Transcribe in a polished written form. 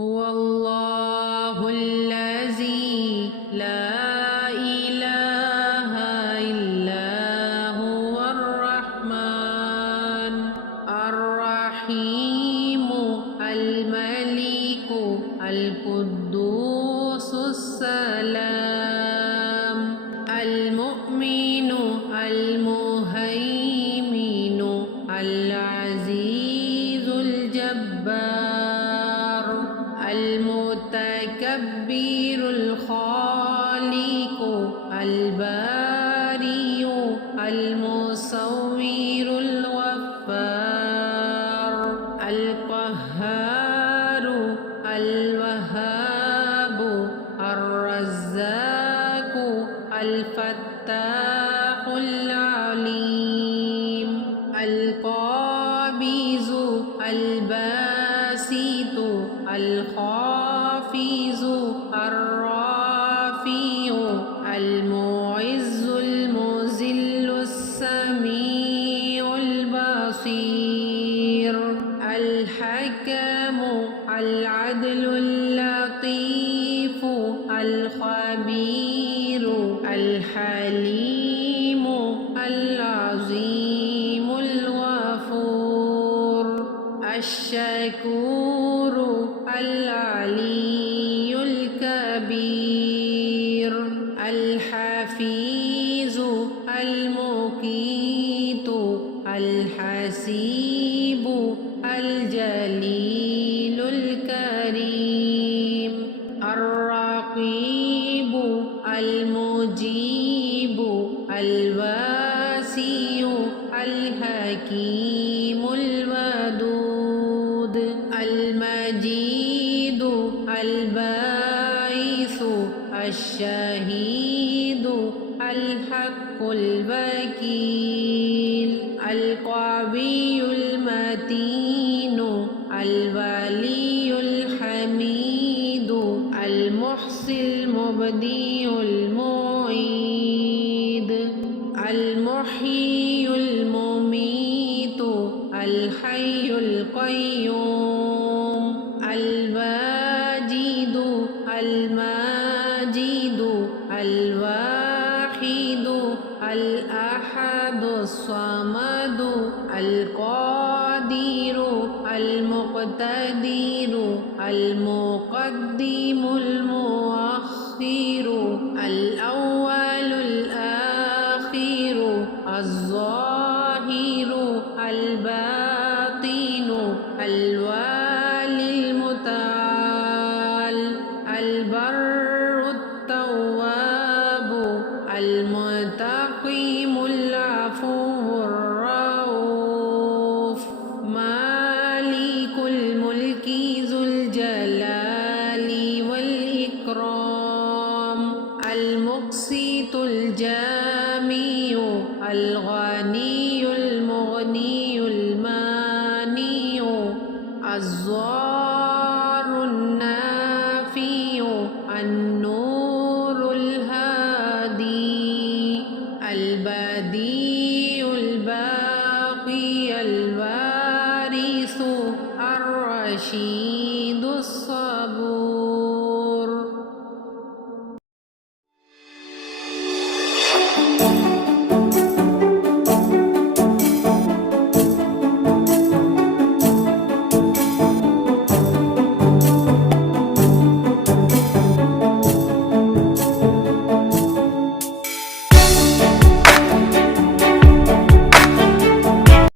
هو الله الذي لا إله إلا هو الرحمن الرحيم الملك القدوس السلام المؤمن المهيمن العزيز الجبار المتكبر الخالق البارئ المصور الغفار القهار الوهاب الرزاق الفتاح العليم القابض الباسط الخافض الرافع المعز المذل السميع البصير الحكم العدل اللطيف الخبير الحليم العظيم الغفور الشكور العلي الكبير الحفيظ المقيت الحسيب الجليل الكريم الرقيب المجيب الواسع الحكيم الودود المجيد الباعث الشهيد الحق الوكيل القوي المتين الولي الحميد المحصي المبدئ المعيد المحيي المميت الحي القيوم الواجد الماجد الواحد الأحد الصمد القادر المقتدر المقدم المؤخر الأول الآخر الظاهر الباطن الوالي المتعال البر التواب المنتقم العفو الرؤوف مالك الملك ذو الجلال والإكرام المقسط الجامع الغني المغني المانع الضار النافع النور الهادي البديع الباقي الوارث الرشيد الصبور